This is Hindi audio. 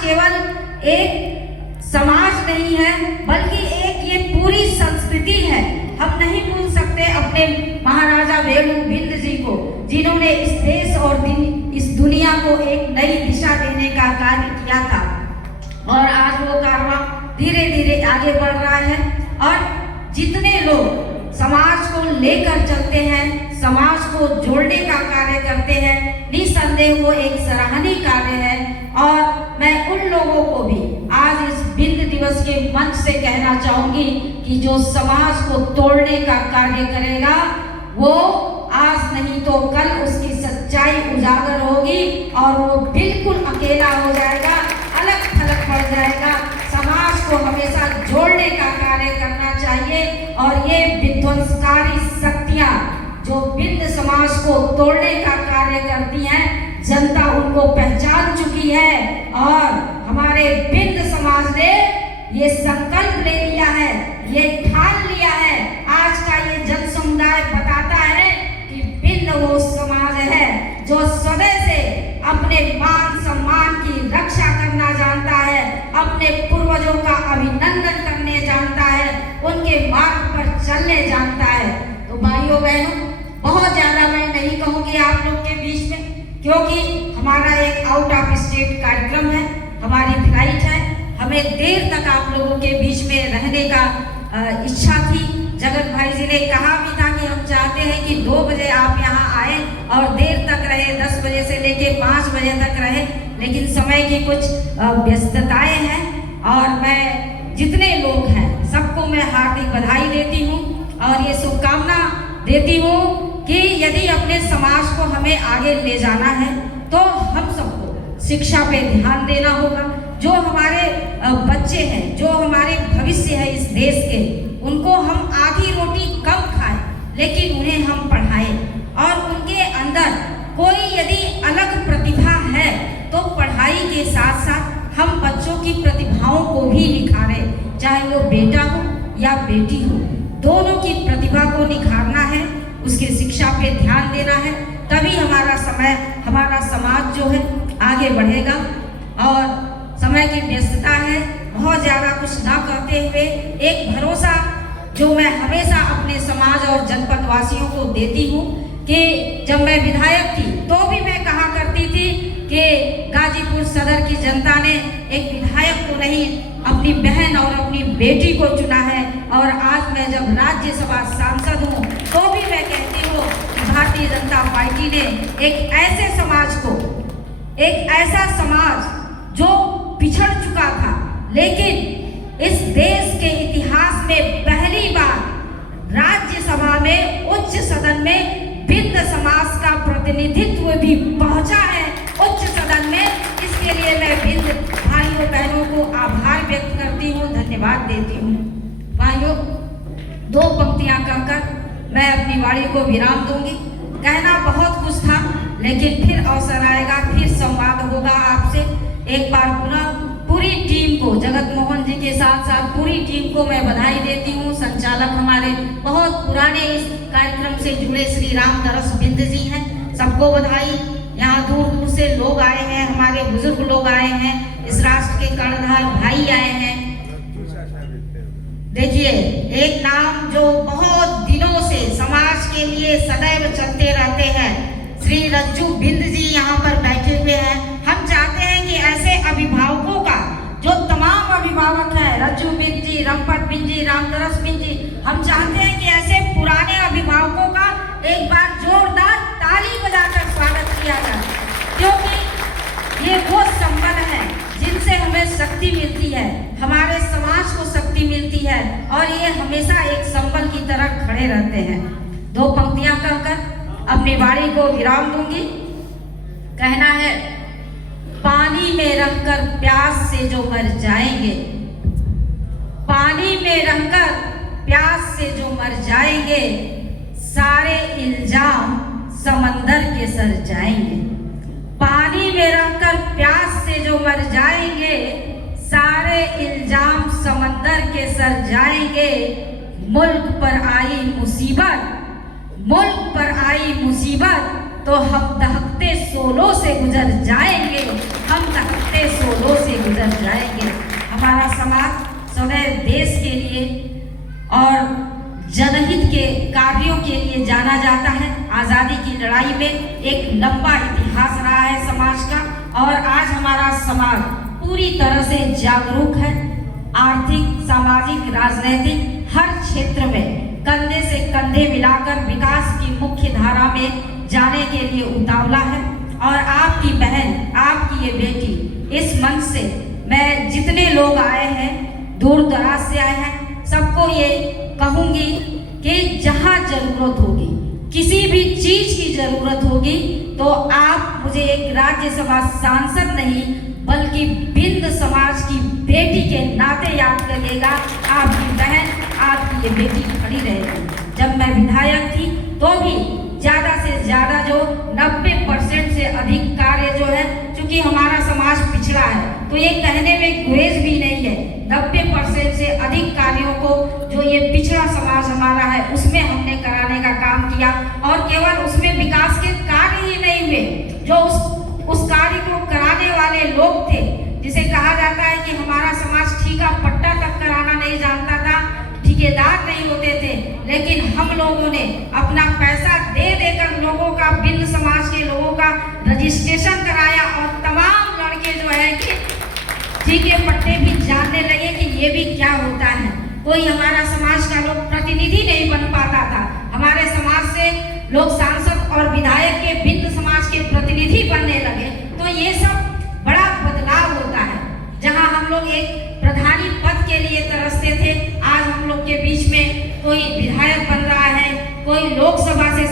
केवल एक समाज नहीं है बल्कि एक ये पूरी संस्कृति है। हम नहीं भूल सकते अपने महाराजा वेणु बिंद जी को, जिन्होंने इस देश और इस दुनिया को एक नई दिशा देने का कार्य किया था। और आज वो कारवां धीरे धीरे आगे बढ़ रहा है और जितने लोग समाज को लेकर चलते हैं, समाज को जोड़ने का कार्य करते हैं, निसंदेह वो एक सराहनीय कार्य है। और मैं उन लोगों को भी आज इस बिंद दिवस के मंच से कहना चाहूंगी कि जो समाज को तोड़ने का कार्य करेगा वो आज नहीं तो कल उसकी सच्चाई उजागर होगी और वो बिल्कुल अकेला हो जाएगा, अलग थलग पड़ जाएगा। समाज को हमेशा जोड़ने का कार्य करना चाहिए और ये विध्वंसकारी शक्तियां जो बिंद समाज को तोड़ने का कार्य करती हैं, जनता उनको पहचान चुकी है और हमारे बिंद समाज ने ये संकल्प ले लिया है, ये ठान लिया है। आज का ये जन समुदाय बताता है कि बिंद वो समाज है जो सदैव से अपने मान सम्मान की रक्षा करना जानता है, अपने पूर्वजों का अभिनंदन करने जानता है, उनके मार्ग पर चलने जानता है। तो भाइयों बहनों, बहुत ज्यादा मैं नहीं कहूंगी आप लोग के बीच में, क्योंकि हमारा एक आउट ऑफ स्टेट कार्यक्रम है, हमारी फ्लाइट है, हमें देर तक आप लोगों के बीच में रहने का इच्छा थी। जगत भाई जी ने कहा भी था कि हम चाहते हैं कि 2 बजे आप यहाँ आए और देर तक रहे, 10 बजे से लेके 5 बजे तक रहे, लेकिन समय की कुछ व्यस्तताएं हैं। और मैं जितने लोग हैं सबको मैं हार्दिक बधाई देती हूँ और ये शुभकामना देती हूँ कि यदि अपने समाज को हमें आगे ले जाना है तो हम सबको शिक्षा पे ध्यान देना होगा। जो हमारे बच्चे हैं, जो हमारे भविष्य है इस देश के, उनको हम आधी रोटी कम खाएं लेकिन उन्हें हम पढ़ाएं और उनके अंदर कोई यदि अलग प्रतिभा है तो पढ़ाई के साथ साथ हम बच्चों की प्रतिभाओं को भी निखारें, चाहे वो बेटा हो या बेटी हो, दोनों की प्रतिभा को निखारना है, उसकी शिक्षा पे ध्यान देना है, तभी हमारा समाज जो है आगे बढ़ेगा। और समय की व्यस्तता है, बहुत ज़्यादा कुछ ना कहते हुए एक भरोसा जो मैं हमेशा अपने समाज और जनपद वासियों को देती हूँ कि जब मैं विधायक थी तो भी मैं कहा करती थी कि गाजीपुर सदर की जनता ने एक विधायक को नहीं, अपनी बहन और अपनी बेटी को चुना है। और आज मैं जब राज्यसभा सांसद हूँ तो भी मैं कहती हूँ कि भारतीय जनता पार्टी ने एक ऐसे समाज को, एक ऐसा समाज जो पिछड़ चुका था, लेकिन इस देश के इतिहास में पहली बार राज्यसभा में उच्च सदन में बिंद समाज का प्रतिनिधित्व भी पहुंचा है उच्च सदन में। इसके लिए मैं बिंद भाइयों बहनों को आभार व्यक्त करती हूँ, धन्यवाद देती हूँ। भाइयों, 2 पंक्तियां कहकर मैं अपनी वाणी को विराम दूंगी। कहना बहुत कुछ था, लेकिन फिर अवसर आएगा, फिर संवाद होगा आपसे। एक बार पुनः पूरी टीम को, जगत मोहन जी के साथ साथ पूरी टीम को मैं बधाई देती हूँ। संचालक हमारे बहुत पुराने इस कार्यक्रम से जुड़े श्री राम तरस बिंद जी हैं, सबको बधाई। यहाँ दूर दूर से लोग आए हैं, हमारे बुजुर्ग लोग आए हैं, इस राष्ट्र के कर्णधार भाई आए हैं। देखिए, एक नाम जो बहुत दिनों से समाज के लिए सदैव चलते रहते हैं, श्री रज्जू बिंद जी यहाँ पर बैठे हुए हैं। हम चाहते हैं कि ऐसे अभिभावकों का, जो तमाम अभिभावक हैं, रज्जू बिंद जी, रमपत बिंद जी, रामदरस बिंद जी, हम चाहते हैं कि ऐसे पुराने अभिभावकों का एक बार जोरदार ताली बजाकर स्वागत किया जाए, क्योंकि ये वो संबल है जिनसे हमें शक्ति मिलती है, हमारे समाज को शक्ति मिलती है और ये हमेशा एक संबल की तरह खड़े रहते हैं। 2 पंक्तियां कहकर अपनी वाणी को विराम दूंगी। कहना है, पानी में रहकर प्यास से जो मर जाएंगे, पानी में रहकर प्यास से जो मर जाएंगे, सारे इल्जाम समंदर के सर जाएंगे। पानी में रहकर प्यास से जो मर जाएंगे, सारे इल्जाम समंदर के सर जाएंगे। मुल्क पर आई मुसीबत, मुल्क पर आई मुसीबत तो हम दहकते सोलों से गुजर जाएंगे, हम दहकते सोलों से गुजर जाता है। आज़ादी की लड़ाई में एक लंबा इतिहास रहा है समाज का, और आज हमारा समाज पूरी तरह से जागरूक है। आर्थिक, सामाजिक, राजनीतिक हर क्षेत्र में कंधे से कंधे मिलाकर विकास की मुख्य धारा में जाने के लिए उतावला है। और आपकी बहन, आपकी ये बेटी, इस मंच से मैं जितने लोग आए हैं, दूर दराज से आए हैं, सबको ये कहूँगी कि जहाँ जरूरत होगी, किसी भी चीज की जरूरत होगी, तो आप मुझे एक राज्यसभा सांसद नहीं बल्कि बिंद समाज की बेटी के नाते याद करिएगा। आपकी बहन, आपकी ये बेटी खड़ी रहेगी। जब मैं विधायक थी तो भी ज़्यादा से ज़्यादा जो 90% से अधिक कार्य जो है, चूँकि हमारा समाज पिछड़ा है तो ये कहने में गुरेज भी नहीं है, 90% से अधिक कार्यों को जो ये पिछड़ा समाज हमारा है उसमें हमने कराने का काम किया। और केवल उसमें विकास के कार्य ही नहीं हुए, जो उस कार्य को कराने वाले लोग थे, जिसे कहा जाता है कि हमारा समाज ठीका पट्टा तक कराना नहीं जानता था, ठेकेदार नहीं होते थे, लेकिन हम लोगों ने अपना पैसा दे देकर लोगों का, बिंद समाज के लोगों का रजिस्ट्रेशन कराया, और तमाम लड़के जो है कि ठीके पट्टे भी जानने लगे कि ये भी क्या होता है। कोई हमारा समाज का लोग प्रतिनिधि नहीं बन पाता था, हमारे समाज से लोग सांसद और विधायक के, बिंद समाज के प्रतिनिधि बनने लगे। तो ये सब बड़ा बदलाव होता है। जहां हम लोग एक प्रधानी पद के लिए तरसते थे, आज हम लोग के बीच में कोई विधायक बन रहा है, कोई लोकसभा से